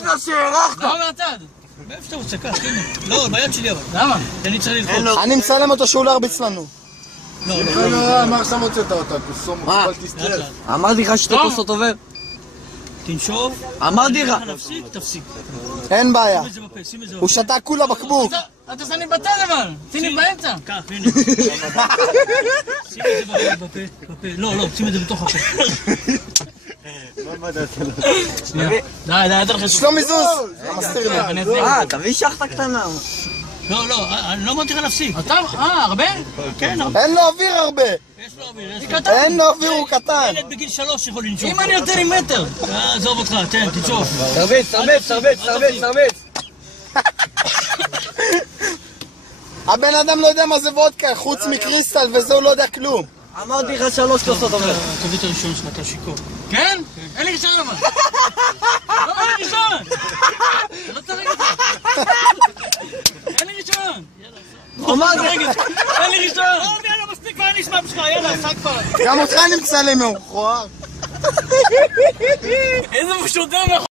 בגלל שהערכת. למה מהצד? מאיפה שאתה רוצה, כך, הנה. לא, ביד שלי אבל. למה? אני צריך ללחוץ. אני מצלם אותו שהוא לא הרביץ לנו. לא, אמר שם הוצאת אותה, כוסום, אבל תסתכל. אמרתי לך שתי כוסות עובר. תנשוב. אמרתי לך. תפסיק. אין בעיה. שים את זה בפה, שים את זה בפה. הוא שתה כולה בקבוק. אתה שני בצד אבל. שים לי באמצע. כך, הנה. שים את זה בפה. לא, שים את זה בתוך הפה. די, אתם חשוב. שלומי זוז! מסתיר לי. תביא שחטה קטנה. לא, אני לא אמרתי לך להפסיק. אתה, הרבה? כן, הרבה. אין לו אוויר הרבה. יש לו אוויר, אין לו אוויר, הוא קטן. ילד בגיל 3 יכול לנשוף. אם אני יותר עם מטר. עזוב אותך, תנשוף. תרביץ. הבן אדם לא יודע מה זה וודקה, חוץ מקריסטל וזה הוא לא יודע כלום. אמרתי לך 3 כוסות עובר. תביא את הראשון שלך, אתה שיקור. כן? אין לי ראשון אבל. לא, אין לי ראשון. לא צריך את זה. אין לי ראשון. אין לי ראשון. יאללה, מספיק כבר נשמע בשביל, יאללה, עשה כבר. גם אותך אני מצלם מאוחר. איזה משודר